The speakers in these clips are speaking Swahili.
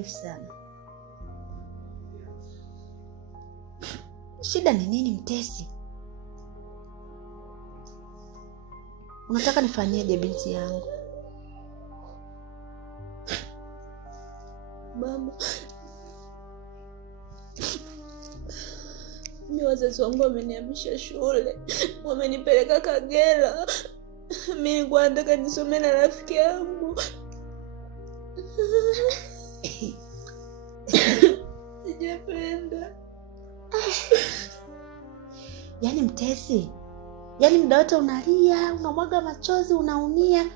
mrefu sana. Shida ni nini Mtesi? Unataka nifanyeje binti yangu? Mama, mimi wazazi wangu wamenihamisha shule, wamenipeleka Kagera. Mimi nilikuwa nataka nisome na rafiki yangu. Sijapenda. Yaani Mtesi, yaani muda wote unalia, unamwaga machozi, unaumia,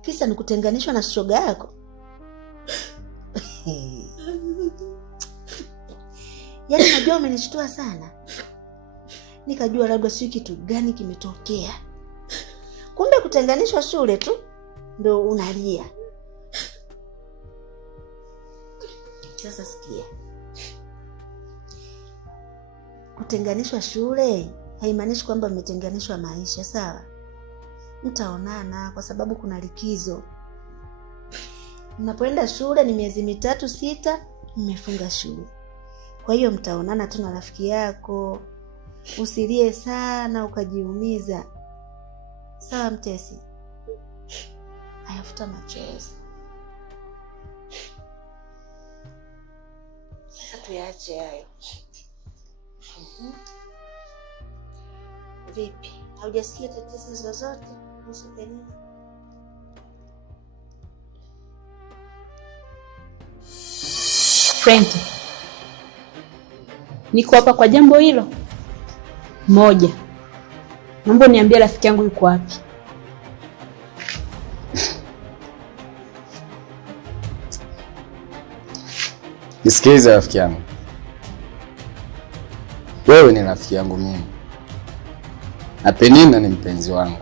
kisa ni kutenganishwa na shoga yako? Yaani najua umenishtua sana. Nikajua labda sio kitu gani kimetokea. Kumbe kutenganishwa shule tu ndio unalia. Sasa sikia. Kutenganishwa shule haimaanishi kwamba mmetenganishwa maisha, sawa? Mtaonana kwa sababu kuna likizo. Mnapoenda shule ni miezi 3-6 mmefunga shule. Kwa hiyo mtaonana tu na rafiki yako. Usilie sana ukajiumiza. Sawa Mtesi? Hayafuta machozi. Sasa tuyaache hayo. Vipi? Haujasikia tetesi zozote kuhusu Penina? Frankie, niko hapa kwa jambo hilo moja. Naomba niambie rafiki yangu yuko wapi? Nisikilize rafiki yangu. Wewe ni rafiki yangu mimi. Na Penina ni mpenzi wangu.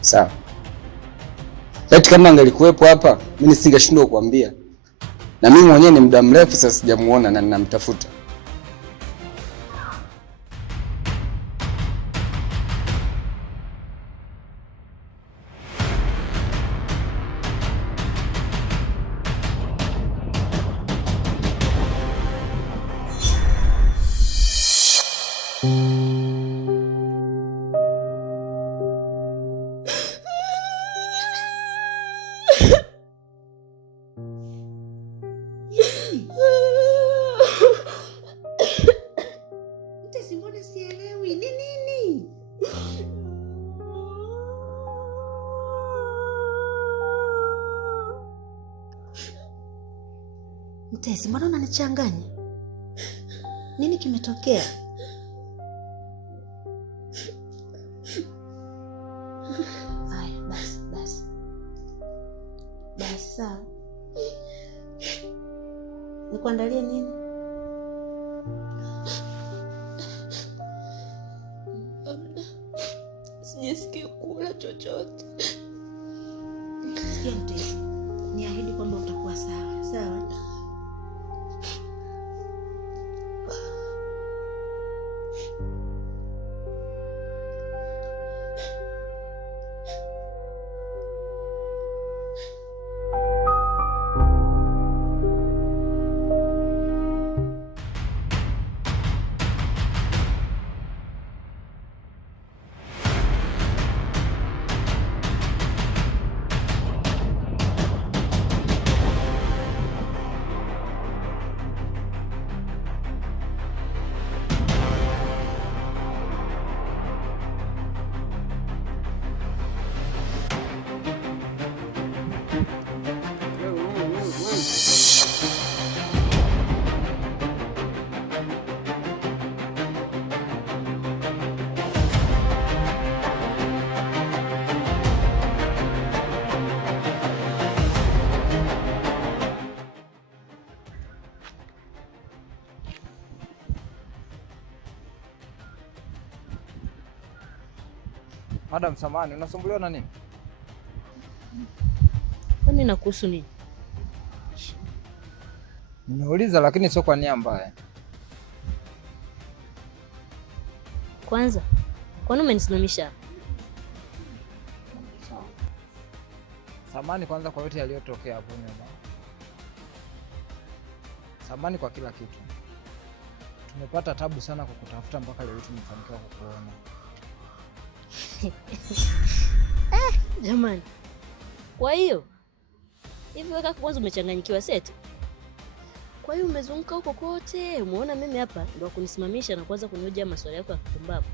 Sawa? Eti kama angelikuwepo hapa, mimi nisingeshindwa kukuambia. Na mimi mwenyewe ni muda mrefu sasa sijamuona na ninamtafuta. Mtesi, mbona sielewi? Ni nini? Mtesi, mbona unanichanganya? Nini kimetokea? Haya, basi. Basi sawa. Nikuandalie nini? Sijisikii kula chochote. Sikia Mtesi, niahidi kwamba utakuwa sawa, sawa? Madam samani, unasumbuliwa na nini? Kwani nakuhusu nini? Nimeuliza lakini sio kwa nia mbaya. Kwanza, kwani umenisimamisha? Samani kwanza kwa yote yaliyotokea hapo nyuma. samahani kwa kila kitu. Tumepata tabu sana kukutafuta mpaka leo tumefanikiwa kukuona. Jamani. Kwa hiyo hivi wewe kaka kwanza umechanganyikiwa seti? Kwa hiyo umezunguka huko kote, umeona mimi hapa ndio kunisimamisha na kuanza kunioja maswali yako ya kupumbavu.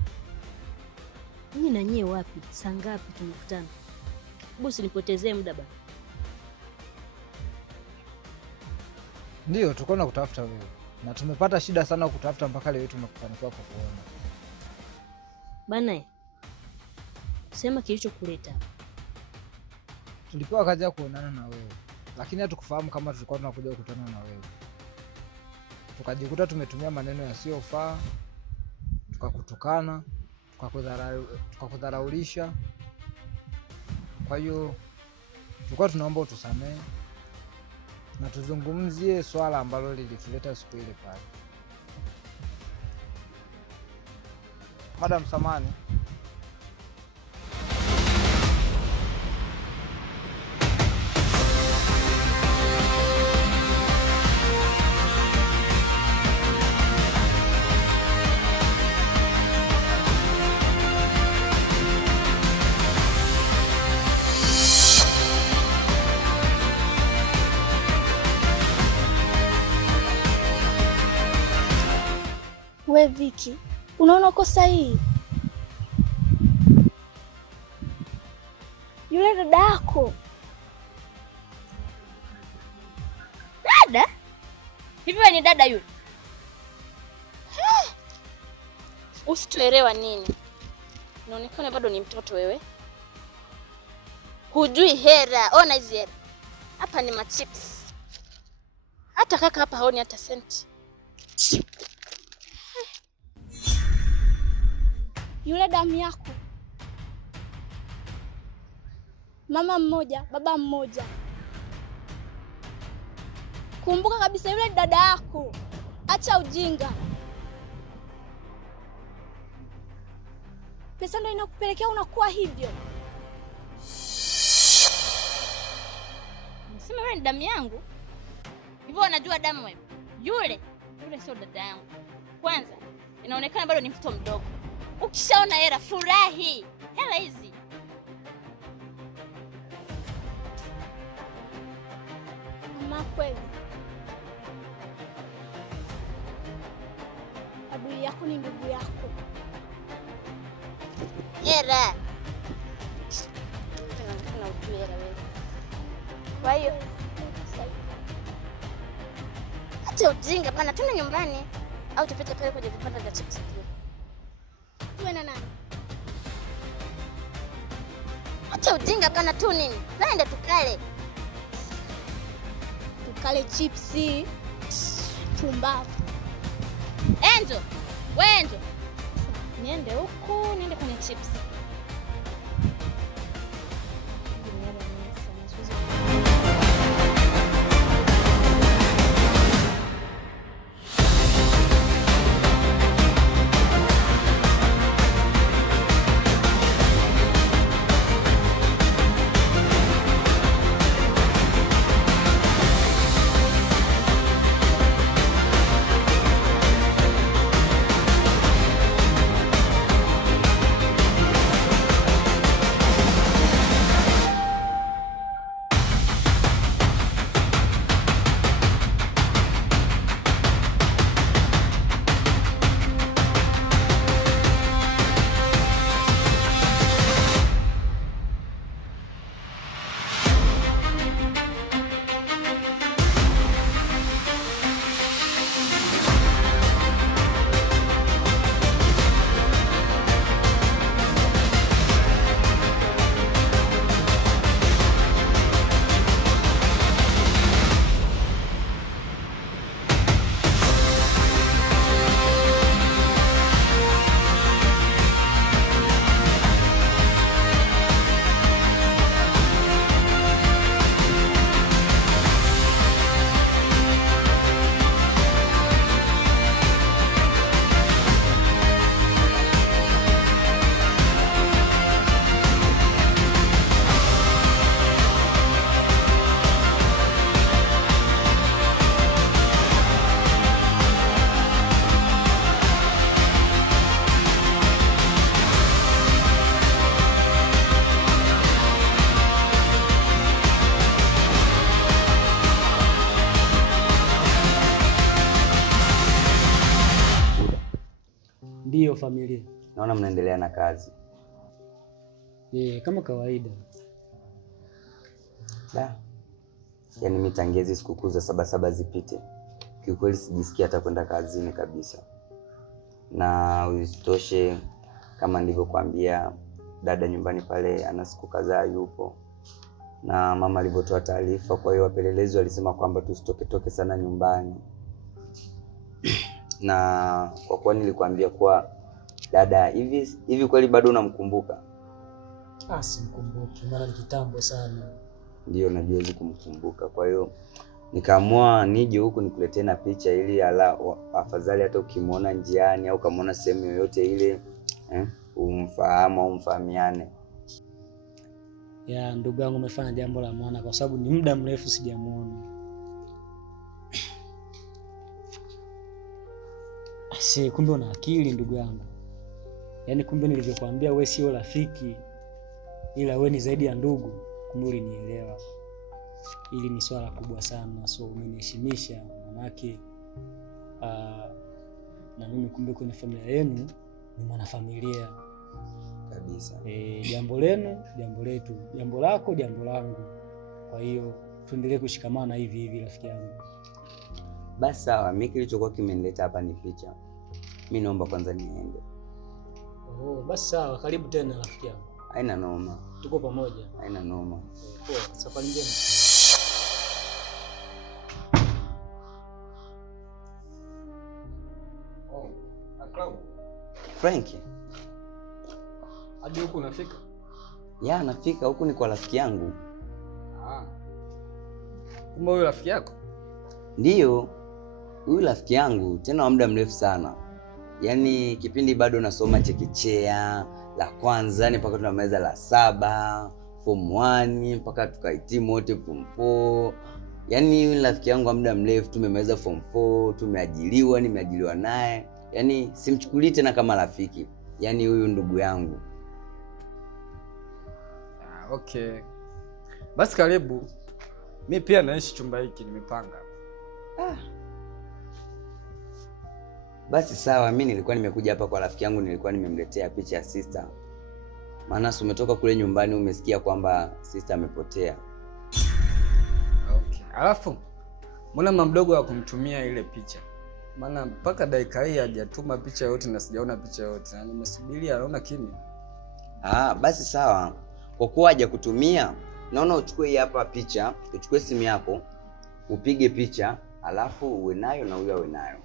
Mimi na nyie wapi? Saa ngapi tumekutana? Bosi nipotezee muda bana. Ndio tulikuwa tunakutafuta wewe. Na tumepata shida sana kukutafuta mpaka leo tumefanikiwa kukuona. Bana. Sema kilichokuleta. Tulipewa kazi ya kuonana na wewe, lakini hatukufahamu kama tulikuwa tunakuja kukutana na wewe. Tukajikuta tumetumia maneno yasiyofaa, tukakutukana, tukakudharaulisha. Kwa hiyo tulikuwa tunaomba utusamehe na tuzungumzie swala ambalo lilituleta siku ile pale. Madam Samani, we Viki, unaona uko sahihi? Yule dada yako. Dada? Hivi wewe ni dada yule? Usituelewa nini? Inaonekana bado ni mtoto wewe. Hujui hera. Ona hizi hera. Hapa ni machips. Hata kaka hapa haoni hata senti. Yule damu yako. Mama mmoja, baba mmoja. Kumbuka kabisa yule dada yako. Acha ujinga. Pesa ndio inakupelekea unakuwa hivyo. Unasema wewe ni damu yangu? Hivyo unajua damu wewe? Yule sio dada yangu. Kwanza, inaonekana bado ni mtoto mdogo. Ukishaona hela furahi. Hela hizi. Mama kweli. Adui yako ni ndugu yako. Hela. Inaonekana ujue hela wewe. Kwa hiyo acha ujinga bana, tuna nyumbani au tupite pale kwenye vipanda vya chips. Tuwe na nani? Acha ujinga bana tu nini? Twende tukale. Tukale chipsi. Pumbavu. Enjo. Wewe Enjo. Niende huku, niende kwenye chips. Ndiyo familia. Naona mnaendelea na kazi. Kama kawaida. Yaani mimi tangia hizi sikukuu za Sabasaba zipite, kiukweli sijisikia hata kwenda kazini kabisa. Na usitoshe kama nilivyokuambia, dada nyumbani pale ana siku kadhaa yupo. Na mama alivyotoa taarifa, kwa hiyo wapelelezi walisema kwamba tusitoke sana nyumbani. Na kwa kuwa nilikwambia kuwa dada hivi kweli bado unamkumbuka? Simkumbuki, maana ni kitambo sana. Ndio, najua hizi kumkumbuka. Kwa hiyo nikaamua nije huku nikuletee na picha ili afadhali hata ukimwona njiani au kamaona sehemu yoyote ile umfahamu au mfahamiane. Ndugu yangu, umefanya jambo la maana kwa sababu ni muda mrefu sijamuona. Kumbe una akili ndugu yangu. Yaani kumbe nilivyokuambia wewe sio rafiki ila wewe ni zaidi ya ndugu, kumbe ulinielewa. Hili ni swala kubwa sana, so umeniheshimisha manake na mimi kumbe kwenye familia yenu ni mwanafamilia kabisa. Jambo lenu jambo letu, jambo lako jambo langu. Kwa hiyo tuendelee kushikamana hivi hivi rafiki yangu. Basi sawa, mimi kilichokuwa kimenileta hapa ni picha. Mimi naomba kwanza niende. Basi sawa, karibu tena rafiki yangu. Haina noma. Tuko pamoja. Haina noma. Poa, safari njema. Frankie. Hadi huku unafika? Nafika huku, ni kwa rafiki yangu. Kumbe huyu rafiki yako? Ndiyo, huyu rafiki yangu tena wa muda mrefu sana. Yaani kipindi bado nasoma chekechea la kwanza mpaka tunamaliza la 7, form 1 mpaka tukahitimu wote form 4. Yaani huyu rafiki yangu wa muda mrefu, tumemaliza form 4, tumeajiriwa, nimeajiriwa naye. Yaani simchukulii tena kama rafiki. Yaani huyu ndugu yangu. Okay. Basi karibu. Mimi pia naishi chumba hiki, nimepanga. Basi sawa, mimi nilikuwa nimekuja hapa kwa rafiki yangu, nilikuwa nimemletea picha ya sister. Maana umetoka kule nyumbani umesikia kwamba sister amepotea. Okay. Alafu mbona mama mdogo wa kumtumia ile picha? Maana mpaka dakika hii hajatuma picha yote na sijaona picha yote. Na nimesubiria anaona kimya. Basi sawa. Kwa kuwa hajakutumia, naona uchukue hii hapa picha, uchukue simu yako, upige picha, alafu uwe nayo na huyo awe nayo.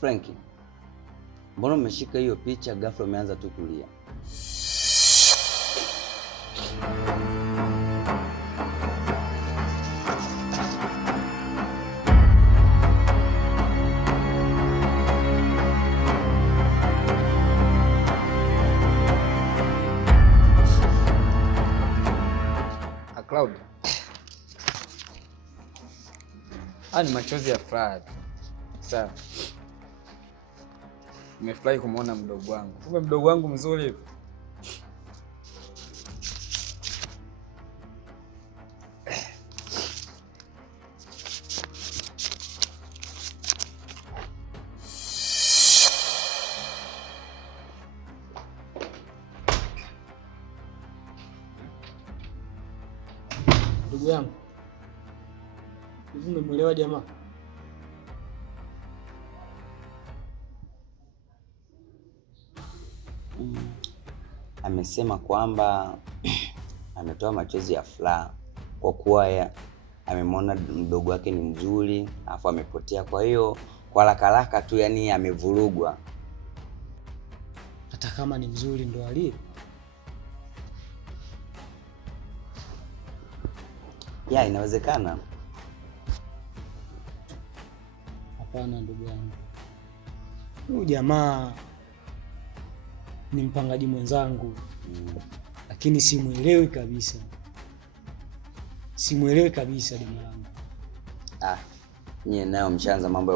Frankie, mbona umeshika hiyo picha ghafla umeanza tu kulia? Cloud. Ni machozi ya furaha. Sawa. Nimefurahi kumuona mdogo wangu. Kumbe mdogo wangu mzuri hivi. Ndugu yangu, hivi umemwelewa jamaa? Amesema kwamba ametoa machozi ya furaha kwa kuwa amemwona mdogo wake ni mzuri, afu amepotea. Kwa hiyo kwa haraka tu, yani amevurugwa. Hata kama ni mzuri ndo aliye? Ya, inawezekana. Hapana ndugu yangu, huyu jamaa ni mpangaji mwenzangu. Lakini simuelewi kabisa, jamaa langu. Nyie nayo mshaanza mambo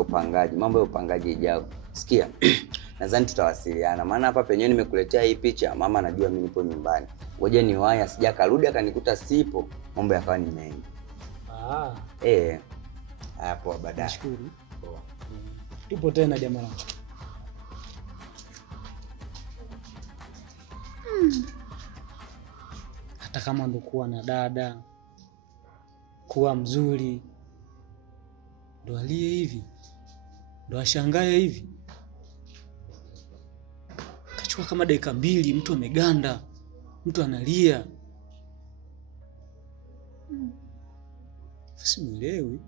ya upangaji ijao. Sikia, nadhani tutawasiliana, maana hapa penyewe nimekuletea hii picha, mama anajua mimi nipo nyumbani. Ngoja ni waya sija karudi akanikuta sipo, mambo yakawa ni mengi. Hapo baadaye. Nashukuru. Tupo tena jamaa langu. Hata kama ndo kuwa na dada, kuwa mzuri, ndo alie hivi, ndo ashangaye hivi. Kachukua kama dakika 2, mtu ameganda, mtu analia. Simuelewi.